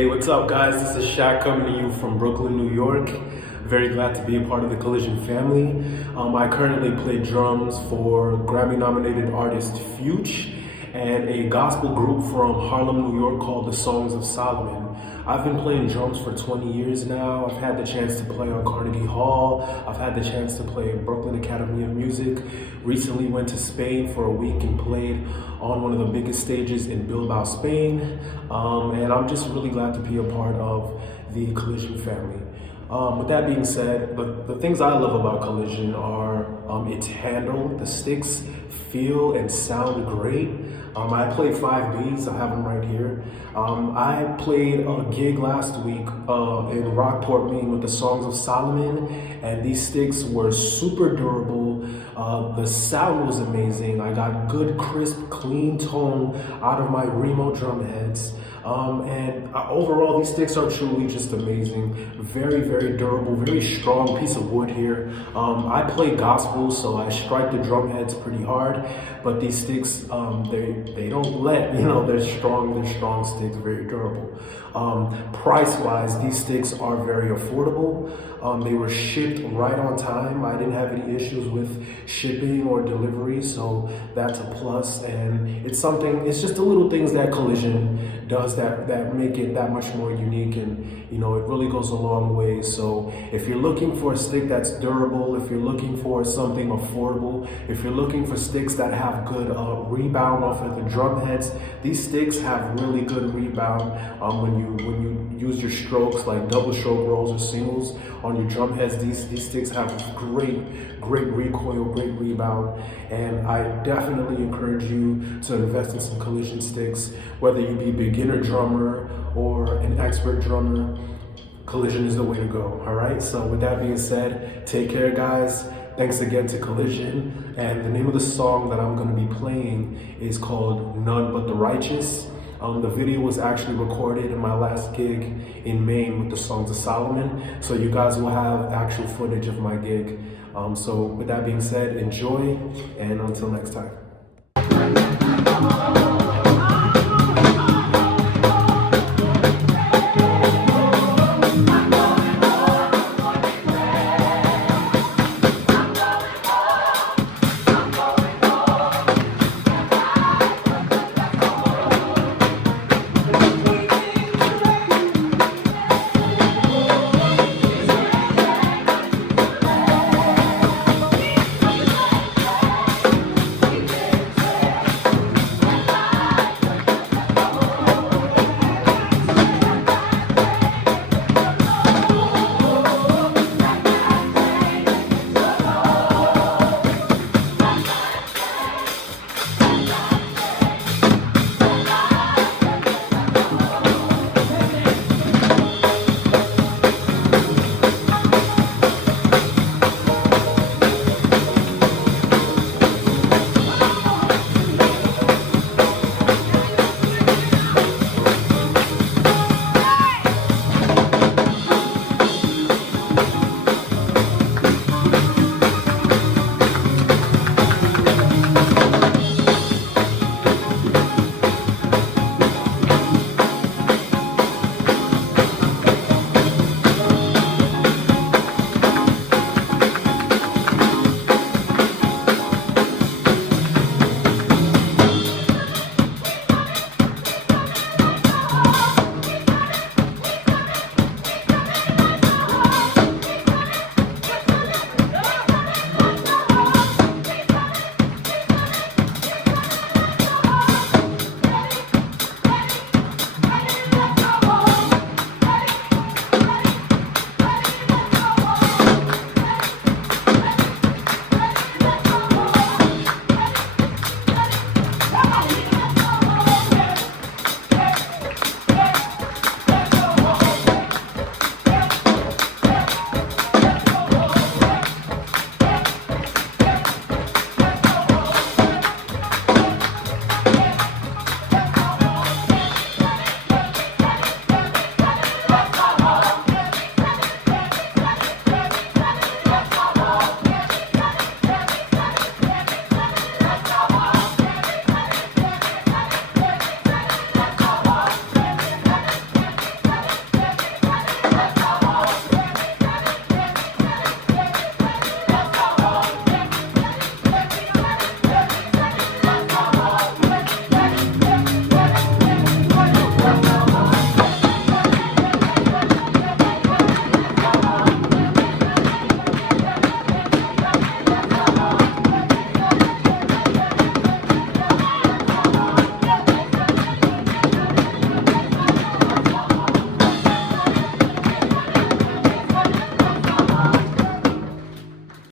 Hey, what's up, guys? This is Shaq coming to you from Brooklyn, New York. Very glad to be a part of the Collision family. I currently play drums for Grammy-nominated artist Fuge and a gospel group from Harlem, New York called the Songs of Solomon. I've been playing drums for 20 years now. I've had the chance to play on Carnegie Hall. I've had the chance to play at Brooklyn Academy of Music. Recently went to Spain for a week and played on one of the biggest stages in Bilbao, Spain. And I'm just really glad to be a part of the Collision family. With that being said, the things I love about Collision are its handle. The sticks feel and sound great. I play 5Bs, I have them right here. I played a gig last week in Rockport, Maine with the Songs of Solomon, and these sticks were super durable. The sound was amazing. I got good, crisp, clean tone out of my Remo drum heads. And overall, these sticks are truly just amazing. Very, very durable, very strong piece of wood here. I play gospel, so I strike the drum heads pretty hard, but these sticks, they don't let, they're strong sticks, very durable. Price-wise, these sticks are very affordable. They were shipped right on time. I didn't have any issues with shipping or delivery, so that's a plus. And it's just the little things that Collision does that make it that much more unique, and it really goes a long way. So if you're looking for a stick that's durable, if you're looking for something affordable, if you're looking for sticks that have good rebound off of the drum heads, these sticks have really good rebound when you use your strokes, like double stroke rolls or singles on your drum heads. These sticks have great recoil, great rebound, and I definitely encourage you to invest in some Collision sticks. Whether you be a beginner drummer or an expert drummer, Collision is the way to go. All right, so with that being said, take care, guys. Thanks again to Collision, and the name of the song that I'm going to be playing is called None But the Righteous. The video was actually recorded in my last gig in Maine with the Songs of Solomon, so you guys will have actual footage of my gig. So with that being said, enjoy, and until next time.